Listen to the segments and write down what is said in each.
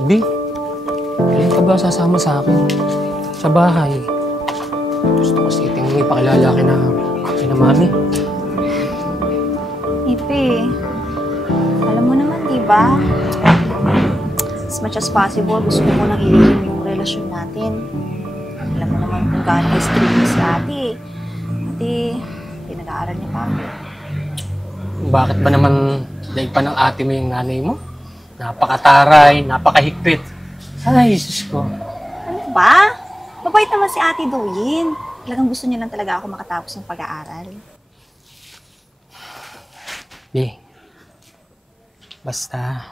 B, kailan ka ba sasama sa akin? Sa bahay. Gusto kasi iting ipakilala kina mami. Ipe, alam mo naman, diba? As much as possible, gusto ko munang ilihim yung relasyon natin. Alam mo naman kung gaano ka-strict si ate. Ate, pinag-aaral niya pa. Bakit ba naman dahil pa ng ate mo yung nanay mo? Napakataray, napakahigpit. Ay, Jesus ko. Ano ba? Mabait naman si ate Doyin. Talagang gusto niya lang talaga ako makatapos ng pag-aaral. B, basta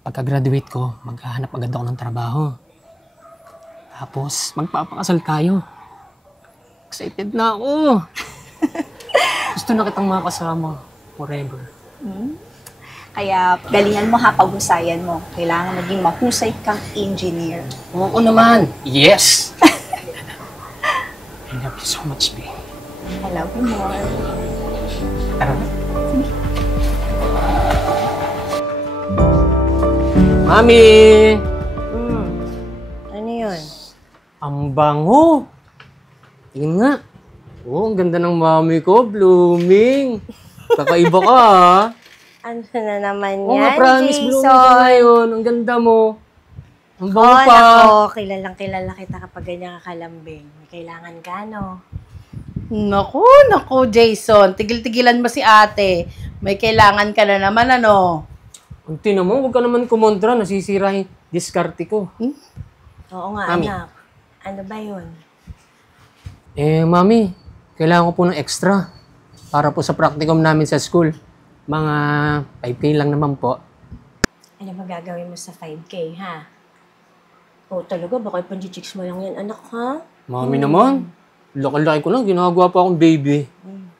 pagka-graduate ko, maghahanap agad ako ng trabaho. Tapos, magpapakasal tayo. Excited na ako. Gusto na kitang makasama forever. Kaya galingan mo ha, paghusayan mo. Kailangan maging mahusay kang engineer. Oo naman. Yes! I love you so much, B. I love you more. Tara. Mami! Ano yun? Ang bango! Tingin nga. Oh, ang ganda ng mami ko, blooming. Kakaiba ka, ha? Ano na naman Oo yan, nga, promise, blooming ka ngayon. Ang ganda mo. Ang bango pa. Nako, kilalang-kilala kita kapag ganyan kakalambing. May kailangan ka, no? Naku, Jason. Tigil-tigilan mo si ate. May kailangan ka na naman, ano? Ang tina mo, huwag ka naman kumontra. Nasisira yung diskarte ko. Oo nga, Mami. anak. Ano ba yun? Mami, kailangan ko po ng extra. Para po sa practicum namin sa school. Mga 5K lang naman po. Ano ba gagawin mo sa 5K, ha? Oo, talaga, baka ipanjichicks mo lang yan, anak, ha? Mami naman, laki-laki ko lang. Ginagawa pa akong baby.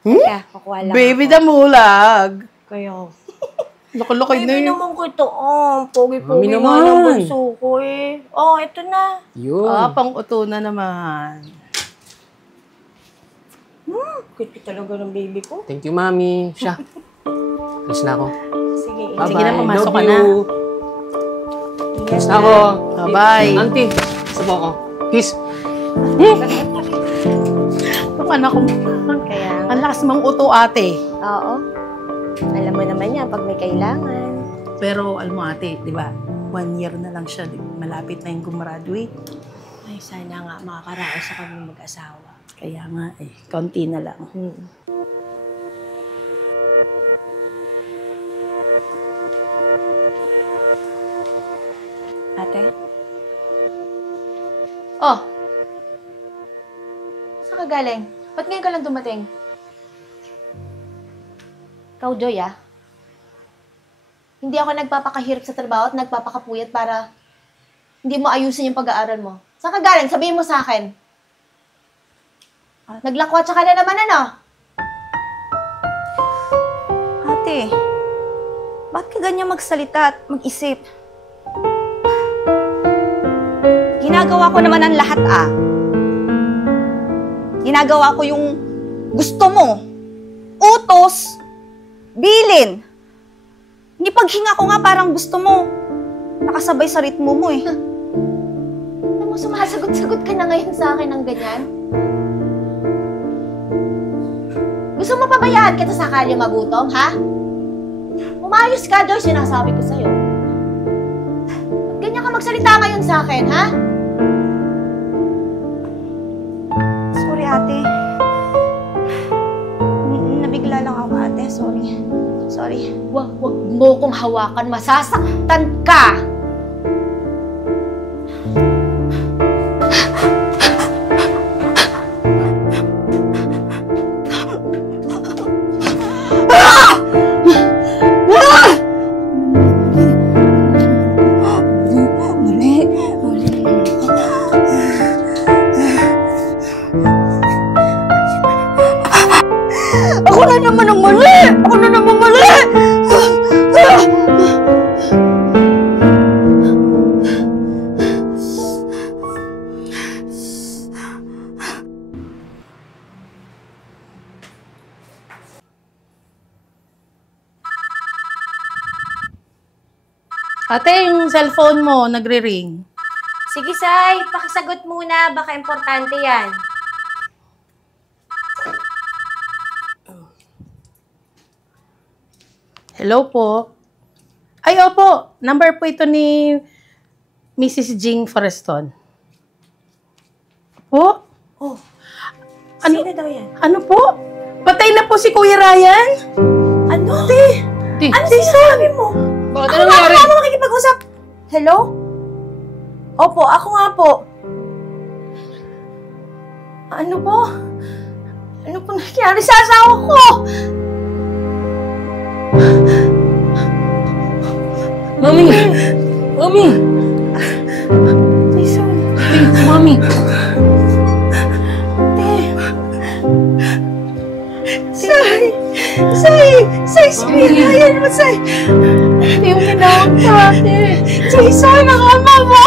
Kaya, kukuha lang Baby ako. damulag. Kaya, Laki-laki na baby yun. naman ko ito, oh. Pogi-pogi Mami nga naman. ng bunso ko, eh. Oh, ito na. Yun. Pang-uto na naman. Cute talaga ng baby ko. Thank you, Mami. Siya. Alis na ako. Sige, Bye-bye. Sige na, pumasok Love ka na. you. ingat Alis na. na ako. Bye-bye. Auntie, sabo ako. Kiss. Itong anak ko. Kaya, Ang lakas mong uto, ate. oo. Alam mo naman yan pag may kailangan. Pero, alam mo, ate, di ba? 1 year na lang siya. Malapit na yung gumraduate. Ay, sana nga makakaraos sa kami mag-asawa. Kaya nga, kaunti na lang. Ate? Oh! Saan ka galing? Ba't ngayon ka lang dumating? Ikaw, Joy, ah. Hindi ako nagpapakahirap sa trabaho at nagpapakapuyat para hindi mo ayusin yung pag-aaral mo. Saan ka galing? Sabihin mo sa akin. Naglakwatsa ka na naman, ano? Ate, bakit ka ganyan magsalita at mag-isip? Ginagawa ko naman ang lahat, ah. Ginagawa ko yung gusto mo. Utos, bilin. Hindi paghinga ko nga parang gusto mo. Nakasabay sa ritmo mo, eh. Alam mo, sumasagot-sagot ka na ngayon sa akin ng ganyan? Gusto mo pabayaan kita sakali magutom, ha? Umayos ka, Joy, sinasabi ko sa'yo. Ba't ganyan ka magsalita ngayon sa akin, ha? Sorry, ate. Nabigla lang ako, ate. Sorry. Wag mo kong hawakan, masasaktan ka! Ako na naman ang mali! Ako na naman mali! Ate, yung cellphone mo, nagre-ring. Sige, Sai. Pakisagot muna. Baka importante yan. Hello po. Ay, opo. Number po ito ni Mrs. Jing Foreston. Po? Oh, Ano? sino daw yan? Ano po? Patay na po si Kuya Ryan? Ano? Ano Sinasabi mo? Bakit Ako nga mo makikipag-usap. Hello? Opo, ako nga po. Ano po? Ano po nangyari sa asawa ko? Mami! Mami! Jason. Mami! Say, sinayan mo, Say. Hindi yung ginawag ko, ate. Jason, ang ama mo.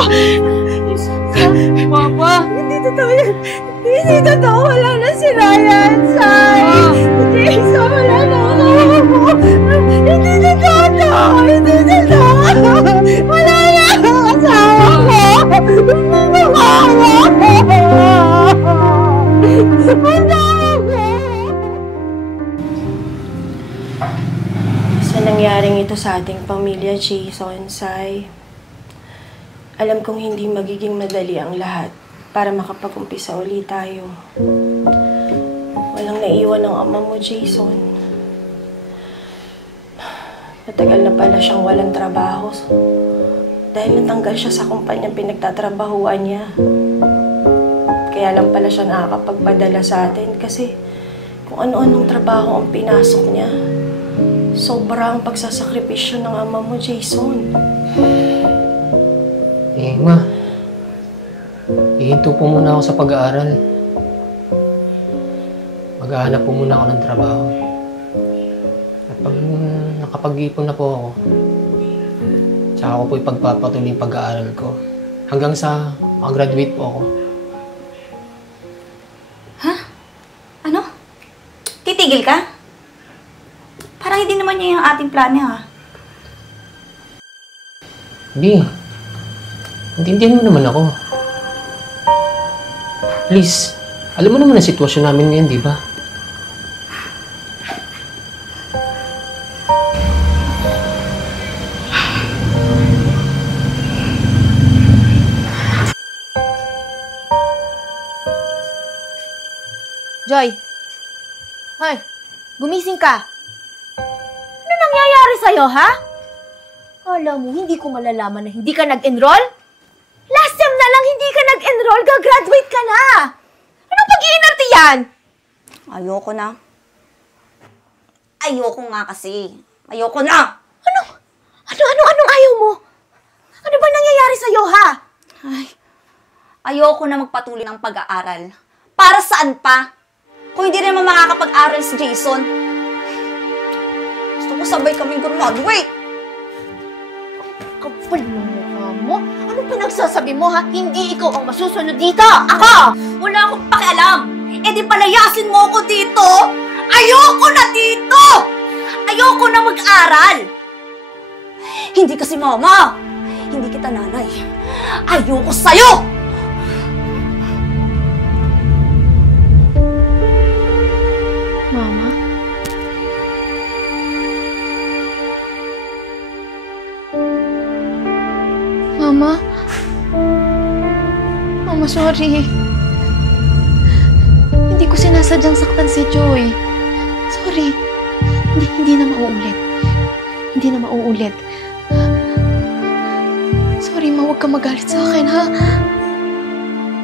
Papa! Hindi totoo yan. Hindi totoo. Wala na si Ryan, Say. Jason, wala na ang ama mo. Hindi totoo to. Hindi totoo. Wala na ang asawa ko. Hindi Sa nangyaring ito sa ating pamilya, Jason, Sai, alam kong hindi magiging madali ang lahat para makapag-umpisa ulit tayo. Walang naiwan ng ama mo, Jason. Matagal na pala siyang walang trabaho dahil natanggal siya sa kumpanyang pinagtatrabahuan niya. Kaya lang pala siya nakakapagpadala sa atin kasi kung ano-anong trabaho ang pinasok niya. Sobrang pagsasakripisyo ng ama mo, Jason. Ma. Ihinto po muna ako sa pag-aaral. Maghahanap po muna ako ng trabaho. At pag nakapag-ipon na po ako, tsaka ko po ipagpapatuloy yung pag-aaral ko. Hanggang sa mag-graduate po ako. Ano? Titigil ka? Parang hindi naman niya yung ating plano, ha? Bing, intindihan mo naman ako. Please, alam mo naman ang sitwasyon namin ngayon, di ba? Joy! Hoy! Gumising ka! Ano nangyayari sa'yo, ha? Alam mo, hindi ko malalaman na hindi ka nag-enroll? Last sem na lang hindi ka nag-enroll, gagraduate ka na! Anong pag-iinarte yan? Ayoko na. Ayoko nga kasi. Ayoko na! Anong ayaw mo? Ano ba nangyayari sa'yo, ha? Ay, ayoko na magpatuloy ng pag-aaral. Para saan pa? Kung hindi naman makakapag-aral si Jason. Gusto ko sabay kaming graduate. Kapal ng mukha mo. Anong pinagsasabi mo, ha? Hindi ikaw ang masusunod dito! Ako! Wala akong pakialam. Eh di palayasin mo ako dito. Ayoko na dito! Ayoko na mag-aral. Hindi kasi mama. Hindi kita nanay. Ayoko sa'yo! Mama? Mama? Mama, sorry. Hindi ko sinasadyang saktan si Joy. Sorry. Hindi na mauulit. Hindi na mauulit. Sorry, Ma. Huwag ka magalit sa akin, ha?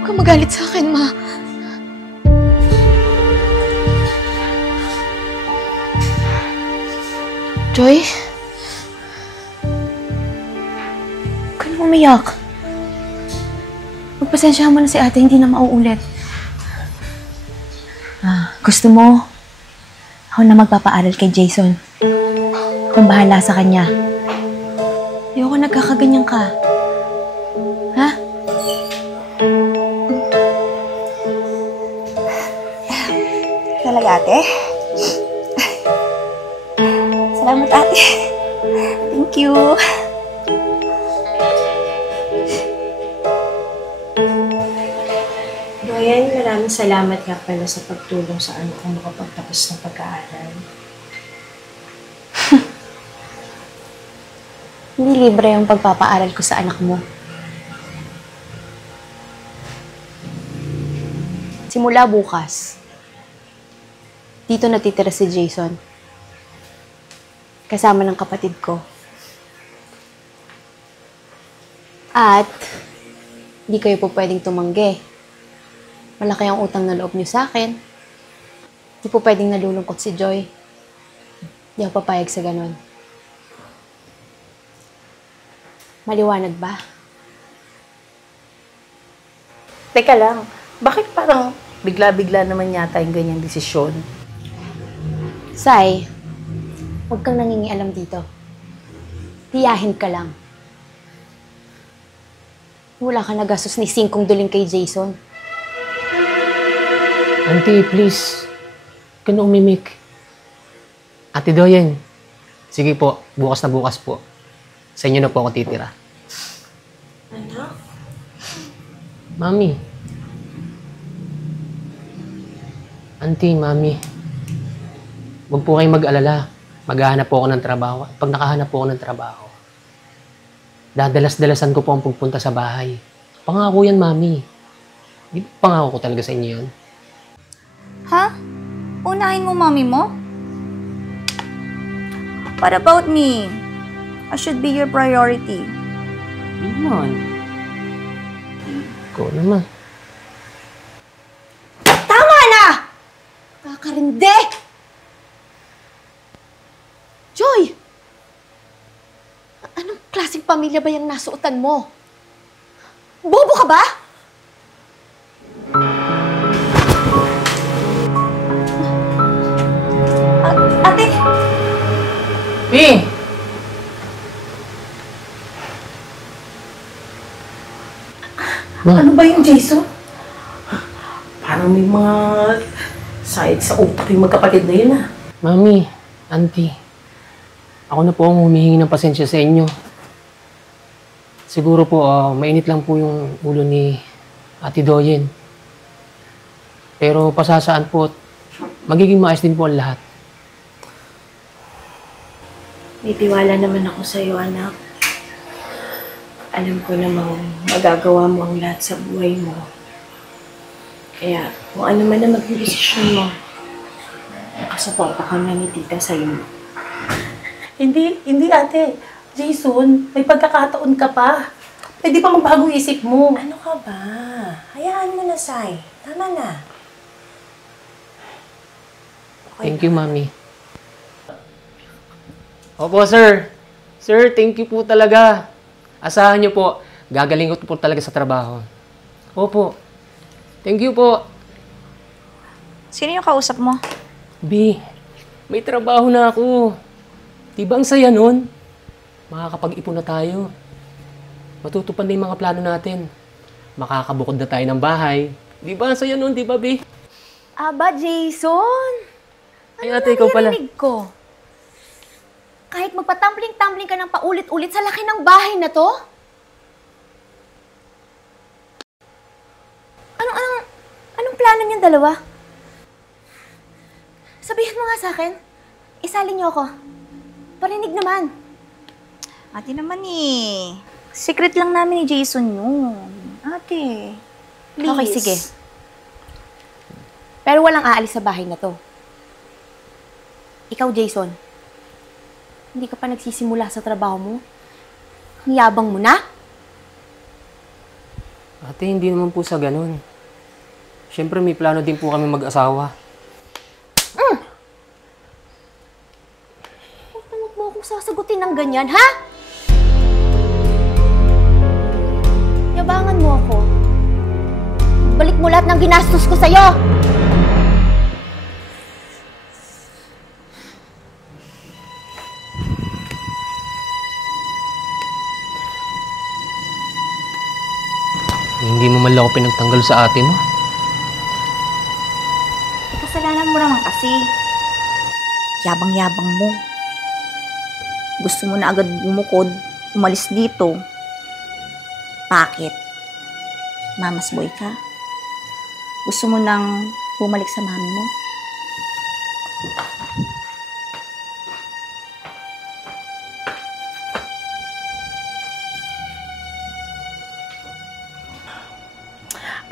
Huwag ka magalit sa akin, Ma. Joy? Huwag ka na umiyak. Magpasensyahan mo na si ate, hindi na mauulit. Gusto mo, ako na magpapaaral kay Jason. Kung bahala sa kanya. Ayoko nagkakaganyan ka. Ha? Talaga, ate? Salamat, ate. Thank you. salamat nga pala sa pagtulong sa anak kong makapagtapos ng pag-aaral. Hindi libre yung pagpapaaral ko sa anak mo. Simula bukas, dito natitira si Jason. Kasama ng kapatid ko. At, di kayo po pwedeng tumanggi. Malaki ang utang na loob niyo sa akin. Di po pwedeng nalulungkot si Joy. Di ako papayag sa ganon. Maliwanag ba? Teka lang, bakit parang bigla-bigla naman yata yung ganyang desisyon? Sai, huwag kang nangingialam dito. Tiyahin ka lang. Wala ka nagastos ni Singkong duling kay Jason. Auntie, please. Huwag ka na umimik. Ate Doyen, sige po, bukas na bukas po. Sa inyo na po ako titira. Anak? Mami. Auntie, Mami. Huwag po kayong mag-alala. Maghahanap po ako ng trabaho. Pag nakahanap po ako ng trabaho, dadalas-dalasan ko po ang pagpunta sa bahay. Pangako yan, Mami. Di ba pangako ko talaga sa inyo yan? Ha? Unahin mo mami mo? What about me? I should be your priority. Naman. Ikaw naman. Tama na! Kakarindi! Joy! Anong klaseng pamilya ba yung nasuotan mo? Bobo ka ba? Ate! Pi! Ano ba yung Jason? Parang may mga side sa utak yung magkapatid na yun ah. Mami, Auntie, ako na po ang humihingi ng pasensya sa inyo. Siguro po, mainit lang po yung ulo ni Ate Doyen. Pero pasasaan po, magiging maayos din po ang lahat. May tiwala naman ako sa iyo, anak. Alam ko namang magagawa mo ang lahat sa buhay mo. Kaya, kung ano man na maging desisyon mo, nakasuporta ka na ni tita sa iyo. Hindi ate. Jason, may pagkakataon ka pa. Pwede pa magbago isip mo. Ano ka ba? Hayaan mo na, Sai. Tama na. Thank you, Mami. Opo, sir. Sir, thank you po talaga. Asahan niyo po, gagaling ko po talaga sa trabaho. Opo. Thank you po. Sino yung kausap mo? B, may trabaho na ako. Diba ang saya nun? Makakapag-ipon na tayo. Matutupad na yung mga plano natin. Makakabukod na tayo ng bahay. Diba ang saya nun, diba, B? Aba, Jason! Ay, ate, ikaw pala. Narinig ko? Kahit magpatumbling-tumbling ka ng paulit-ulit sa laki ng bahay na to? Anong plano niyong dalawa? Sabihin mo nga sa akin. Isali niyo ako. Parinig naman. Ate naman eh. Secret lang namin ni Jason yun. Ate, please. Okay, sige. Pero walang aalis sa bahay na to. Ikaw, Jason. Hindi ka pa nagsisimula sa trabaho mo? Ang yabang mo na? Ate, hindi naman po sa ganun. Siyempre, may plano din po kami mag-asawa. Huwag mo akong sasagutin ng ganyan, ha? Yabangan mo ako. Balik mo lahat ng ginastos ko sa'yo. Hindi mo man lang ako pinagtanggal sa ate mo. Kasalanan mo naman kasi. Yabang-yabang mo. Gusto mo na agad bumukod, umalis dito. Bakit? Mamas boy ka? Gusto mo nang bumalik sa mami mo?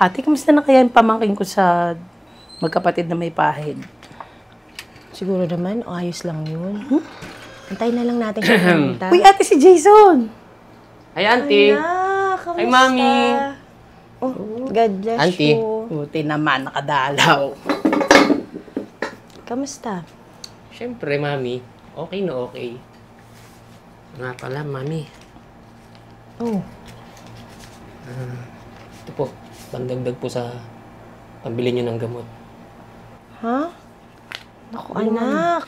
Ate, kamusta na kaya yung pamangkin ko sa magkapatid na may pahid? Siguro naman, ayos lang yun. Antayin na lang natin siya pumunta. Uy, ate, si Jason! Ay, auntie. kamusta? Ay, mami. Oh, God bless Auntie. you. Buti naman, nakadalaw. Kamusta? Siyempre, mami. Okay na okay. Nga pala, mami. Oh, Ito po, pandagdag po sa pambili niyo ng gamot. ha? Naku, anak.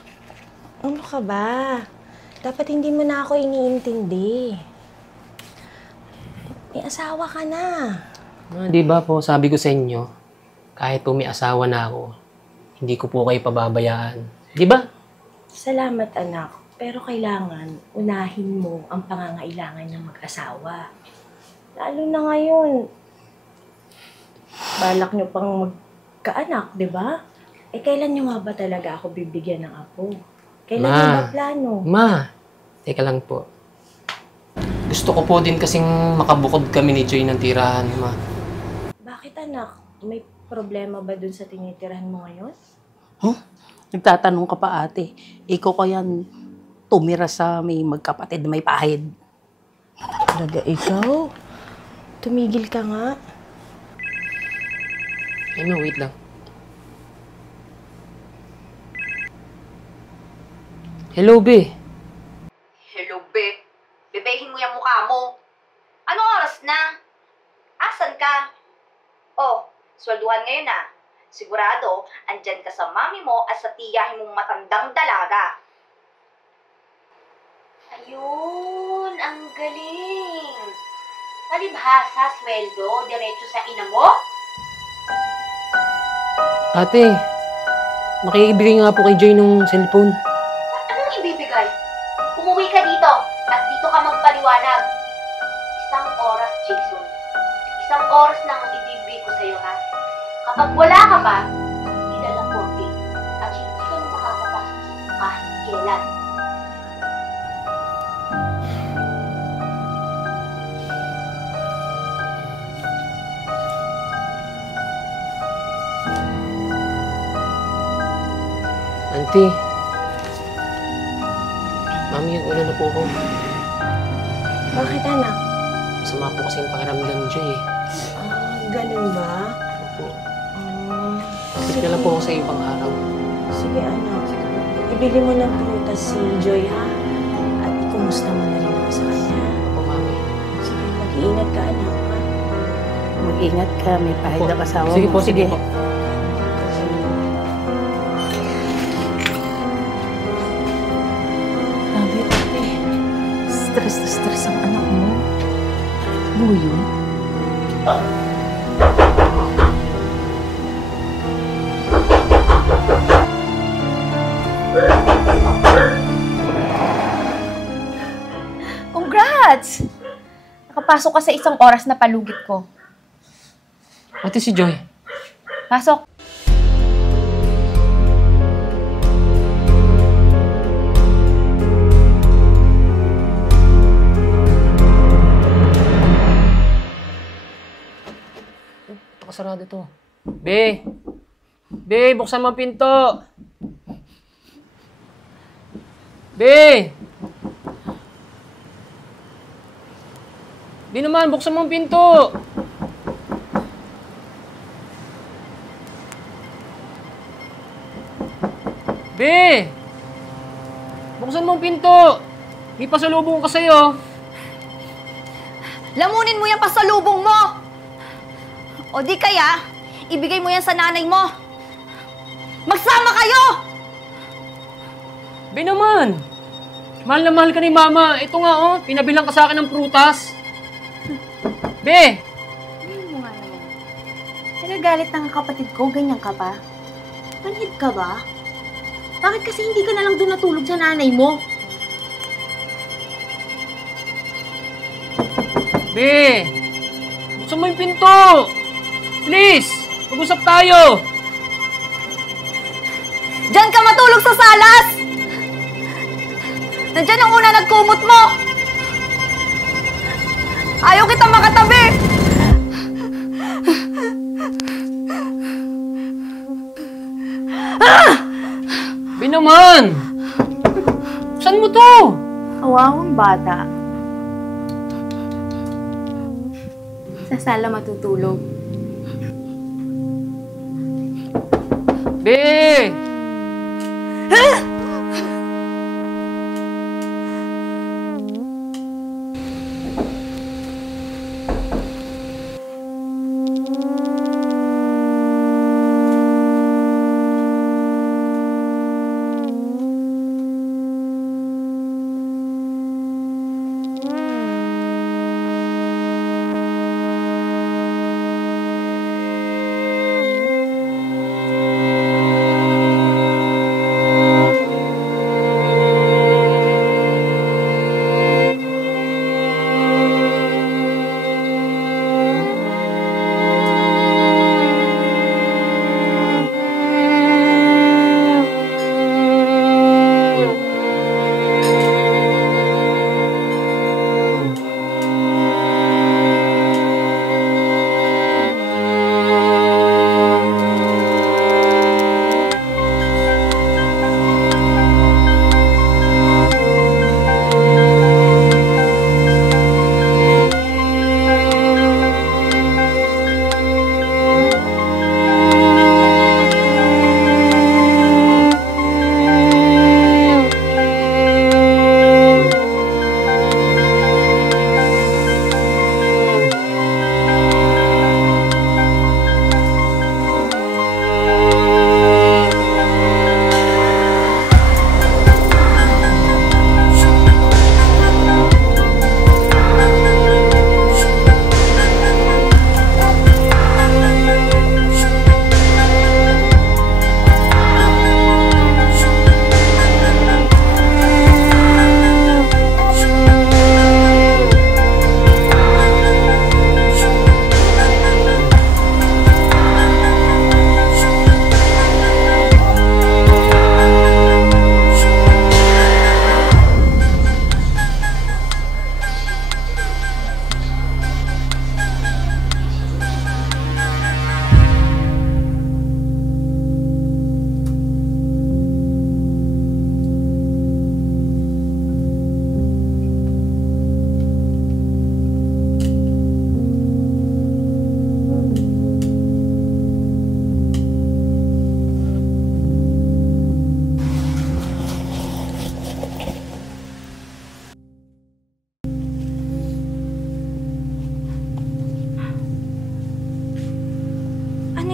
Ano ka ba? Dapat hindi mo na ako iniintindi. May asawa ka na. Di ba po, sabi ko sa inyo, kahit po may asawa na ako, hindi ko po kayo pababayaan. Di ba? Salamat, anak. Pero kailangan, unahin mo ang pangangailangan ng mag-asawa. Lalo na ngayon. Balak nyo pang magkaanak, di ba? Eh, kailan nyo nga ba talaga ako bibigyan ng apo? Kailan nyo ba plano? Ma, teka lang po. Gusto ko po din kasing makabukod kami ni Joy ng tirahan, ma. Bakit, anak? May problema ba dun sa tinitirahan mo ngayon? Huh? Nagtatanong ka pa, ate. Ikaw kaya tumira sa may magkapatid na may pahid. Talaga ikaw? Tumigil ka nga. Ay, ma, wait lang. Hello, be. Hello, be. Bebehin mo yung mukha mo. Anong oras na? Asan ka? Oh, swelduhan ngayon na. Sigurado, andyan ka sa mami mo at sa tiyahin mong matandang dalaga. Ayun, ang galing. Palibhasa, sweldo, diretso sa ina mo? Ate, makikibigay nga po kay Joy ng cellphone. Anong ibibigay? Umuwi ka dito at dito ka magpaliwanag. Isang oras, Jason. Isang oras lang ang ibibigay ko sa'yo, ha? Kapag wala ka pa, idala ko ang gate at hindi ka na makakapasok dito kahit kailan. Auntie. Mami, yung ulo na po ko. Bakit, anak? Masama po kasi yung pakiramdam ni Joy, eh. Ganun ba? Opo. Sige. Sige na lang po ako sa ibang araw. Sige, anak. Ibili mo ng prutas si Joy, ha? At ikumusta mo na rin ako sa kanya. Opo, mami. Sige, mag-iingat ka, anak, ha? Mag-ingat ka, may pahid na kasawa Sige mo. po, sige po. Grabe, ate. Stress na stress ang anak mo. Ano yun? Congrats! Nakapasok ka sa isang oras na palugit ko. Ate, si Joy. Pasok. Sarado to. Be! Be, buksan mo ang pinto! Be! Be naman, buksan mo ang pinto! Be! Buksan mo ang pinto! May pasalubong ka sa'yo. Lamunin mo yung pasalubong mo! O di kaya, ibigay mo yan sa nanay mo. Magsama kayo! Be naman! Mahal na mahal ka ni Mama. Ito nga oh, pinabilang ka sa akin ng prutas. Be! Ayun mo nga naman. Nagagalit ng kapatid ko, ganyan ka pa? Manhid ka ba? Bakit kasi hindi ka na lang doon natulog sa nanay mo? Be! Buksan mo yung pinto! Please! Mag-usap tayo! Diyan ka matulog sa salas! Nandiyan ang una nagkumot mo! Ayaw kita makatabi! Be naman! Saan mo to? Kawawang bata. Sa sala matutulog. Be!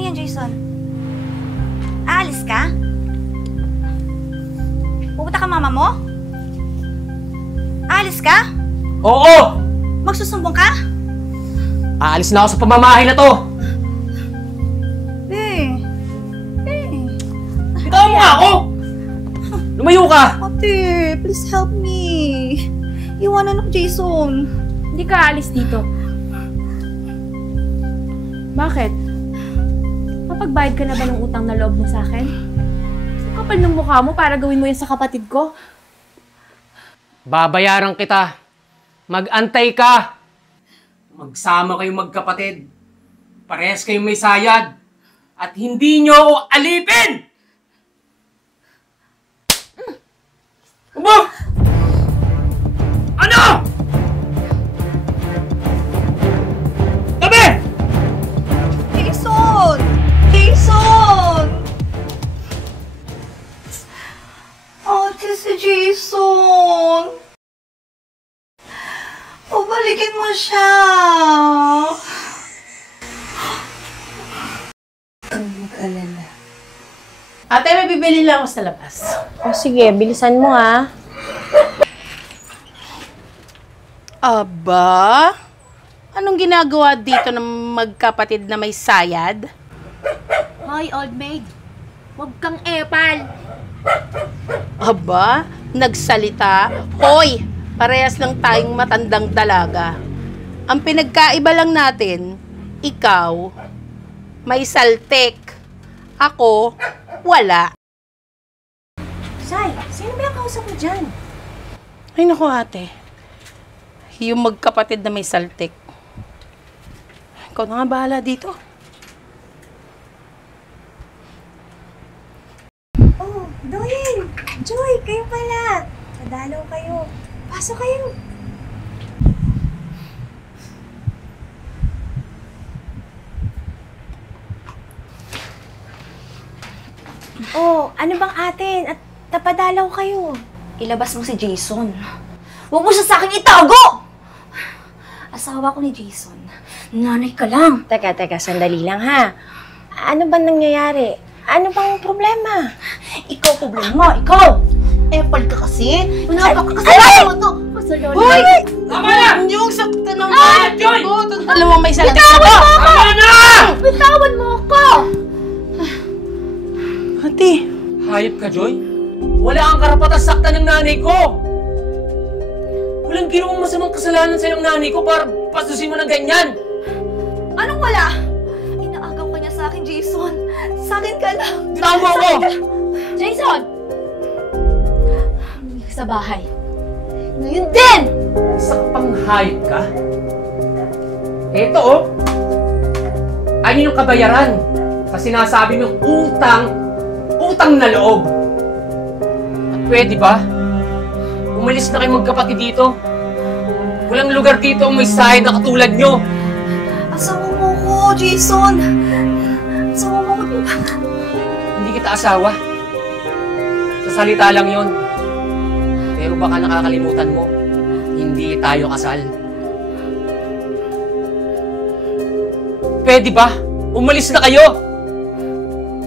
Jason? Aalis ka? Pupunta ka mama mo? Aalis ka? Oo! Magsusumbong ka? Aalis na ako sa pamamahay na to! Bitawan mo nga ako! Lumayo ka! Ate, please help me. Iwanan ako, Jason. Hindi ka aalis dito. Bakit? Mapagbayad ka na ba ng utang na loob mo sa akin? Ang kapal ng mukha mo para gawin mo yan sa kapatid ko. Babayaran kita. Mag-antay ka. Magsama kayong magkapatid. Parehas kayong may sayad. At hindi nyo ako alipin! Aba! Ano? Tabi! Jason! Jason! Ate, si Jason! Pabalikin mo siya! Mag-alala. Ate, may bibili lang ako sa labas. O sige, bilisan mo ha. Aba? Anong ginagawa dito ng magkapatid na may sayad? Hoy, old maid. Huwag kang epal. Aba? Nagsalita? Hoy! Parehas lang tayong matandang dalaga. Ang pinagkaiba lang natin, ikaw, may saltik. Ako, wala. Sai, sino ba yung kausap mo dyan? Ay, naku ate. Yung magkapatid na may saltik. Ikaw na nga bahala dito. Oh, Doyen! Joy, kayo pala! Nadalaw kayo. Pasok kayo. Oh, ano bang atin? At napadalaw kayo. Ilabas mo si Jason. Huwag mo siya sa akin itago! Asawa ko ni Jason. Nanay ka lang. Teka, sandali lang ha. Ano ba nangyayari? Ano bang problema? Ikaw problema, ikaw! Epal ka kasi. Wala ka kasi. Ano to? Kasalanan. Hoy! Tama na! Yung sakta ng balat Joy! ko. Itong dalawang may saltik Bitawan ako. mo ako! Tama na! Bitawan mo ako! Ate, Hayop ka, Joy. Wala kang karapatan saktan ng nanay ko. Walang ginawang masamang kasalanan sa ng nanay ko para pastusin mo ng ganyan. Anong wala? Inaagaw ka niya sa akin, Jason. Sa akin ka lang. Tama ko! Jason! Hindi ka sa bahay. Ngayon din! Isa pang hayop ka. Eto, oh. Ayun yung kabayaran. Sa sinasabi mong utang na loob. At pwede ba? Umalis na kayo magkapatid dito. Walang lugar dito ang may sahid na katulad nyo. Asawa mo ko, Jason. Asawa mo ko, diba? Hindi kita asawa. Sa salita lang yon. Pero baka nakakalimutan mo, hindi tayo kasal. Pwede ba? Umalis na kayo!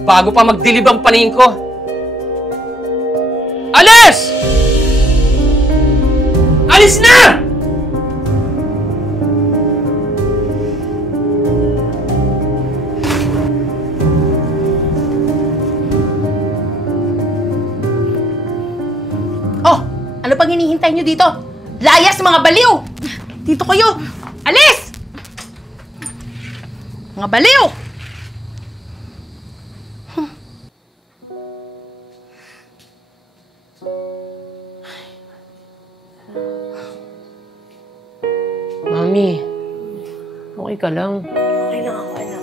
Bago pa magdilib ang paningin ko. Alis! Alis na! oh, ano pang hinihintay nyo dito? Layas mga baliw! Dito kayo! Alis! Mga baliw! Mami, okay ka lang. Okay lang ako, anak.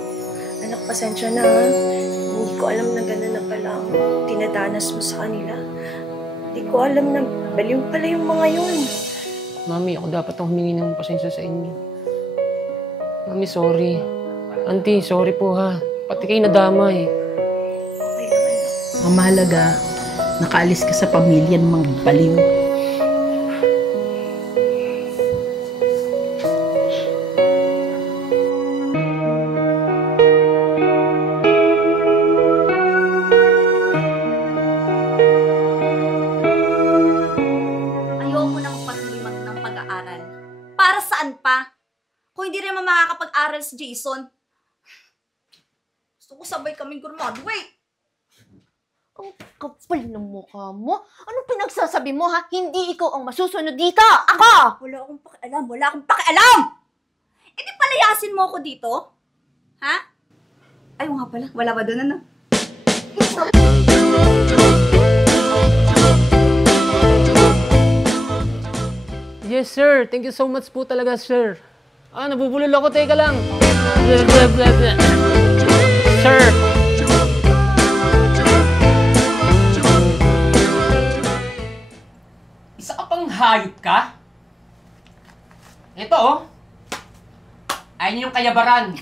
Anak, pasensya na ha. Hindi ko alam na gano'n na pala ang tinadanas mo sa kanila. Hindi ko alam na baliw pala yung mga yun. Mami, ako dapat ang humingi ng pasensya sa inyo. Mami, sorry. Auntie, sorry po ha. Pati kayo nadamay. Okay lang, anak. Ang mahalaga, nakaalis ka sa pamilya ng mga baliw. Ayoko nang patuloy ng pag-aaral. Para saan pa? Kung hindi rin makakapag-aral si Jason. Gusto ko sabay kaming graduate. Ang kapal ng mukha mo. Anong pinagsasabi mo, ha? Hindi ikaw ang masusunod dito. Ako! Wala akong pakialam. Wala akong pakialam! E di palayasin mo ako dito? Ha? Ay, nga pala. Wala ba doon, ano? Yes, sir. Thank you so much po talaga, sir. Nabubulol ako. Teka lang. Sir. Isa ka pang hayop ka? Ito, oh. Ayun yung kayabaran.